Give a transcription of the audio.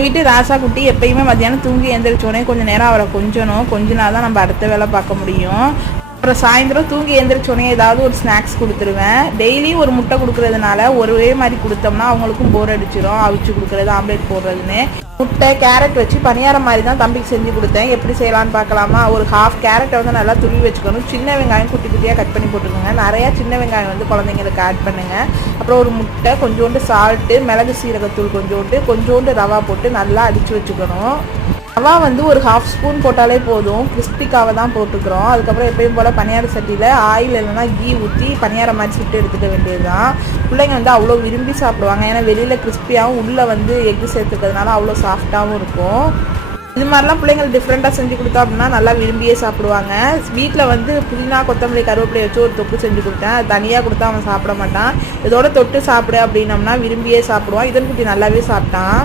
வீட்டு ராசா குட்டி எப்பயுமே மத்தியானம் தூங்கி எழுந்திரிச்சோடனே கொஞ்சம் நேரம் அவரை கொஞ்சினா தான் நம்ம அடுத்த வேலை பார்க்க முடியும். அப்புறம் சாயந்தரம் தூங்கி எழுந்திரிச்சோடனே ஏதாவது ஒரு ஸ்நாக்ஸ் கொடுத்துருவேன். டெய்லியும் ஒரு முட்டை கொடுக்குறதுனால ஒரே மாதிரி கொடுத்தோம்னா அவங்களுக்கும் போர் அடிச்சிடும். அவிச்சு கொடுக்குறது, ஆம்லேட் போடுறதுன்னு. முட்டை கேரட் வச்சு பணியாரம் மாதிரி தான் தம்பிக்கு செஞ்சு கொடுத்தேன். எப்படி செய்யலான்னு பார்க்கலாமா? ஒரு ஹாஃப் கேரட்டை வந்து நல்லா துருவி வச்சுக்கணும். சின்ன வெங்காயம் குட்டி குட்டியாக கட் பண்ணி போட்டுக்கோங்க. நிறையா சின்ன வெங்காயம் வந்து குழந்தைங்களுக்கு ஆட் பண்ணுங்கள். அப்புறம் ஒரு முட்டை, கொஞ்சோண்டு சால்ட்டு, மிளகு சீரகத்தூள் கொஞ்சோண்டு ரவா போட்டு நல்லா அடித்து வச்சுக்கணும். ரவா வந்து ஒரு ஹாஃப் ஸ்பூன் போட்டாலே போதும். கிறிஸ்பிக்காக தான் போட்டுக்கிறோம். அதுக்கப்புறம் எப்பயும் போல் பணியார சட்டியில் ஆயில் இல்லைன்னா கீ ஊற்றி பணியார மாதிரி சுட்டு எடுத்துக்க வேண்டியது தான். பிள்ளைங்க வந்து அவ்வளோ விரும்பி சாப்பிடுவாங்க. ஏன்னா வெளியில் கிறிஸ்பியாகவும் உள்ளே வந்து எக்கு சேர்த்துக்கிறதுனால அவ்வளோ சாஃப்டாகவும் இருக்கும். இது மாதிரிலாம் பிள்ளைங்களுக்கு டிஃப்ரெண்ட்டாக செஞ்சு கொடுத்தோம் அப்படின்னா நல்லா விரும்பியே சாப்பிடுவாங்க. வீட்டில் வந்து புதினா, கொத்தமல்லி, கருவேப்பிலை வச்சு ஒரு தொக்கு செஞ்சு கொடுத்தேன். அது தனியாக கொடுத்தா அவன் சாப்பிட மாட்டான். இதோட தொட்டு சாப்பிடு அப்படின்னம்னா விரும்பியே சாப்பிடுவான். இதன் குட்டி நல்லாவே சாப்பிட்டான்.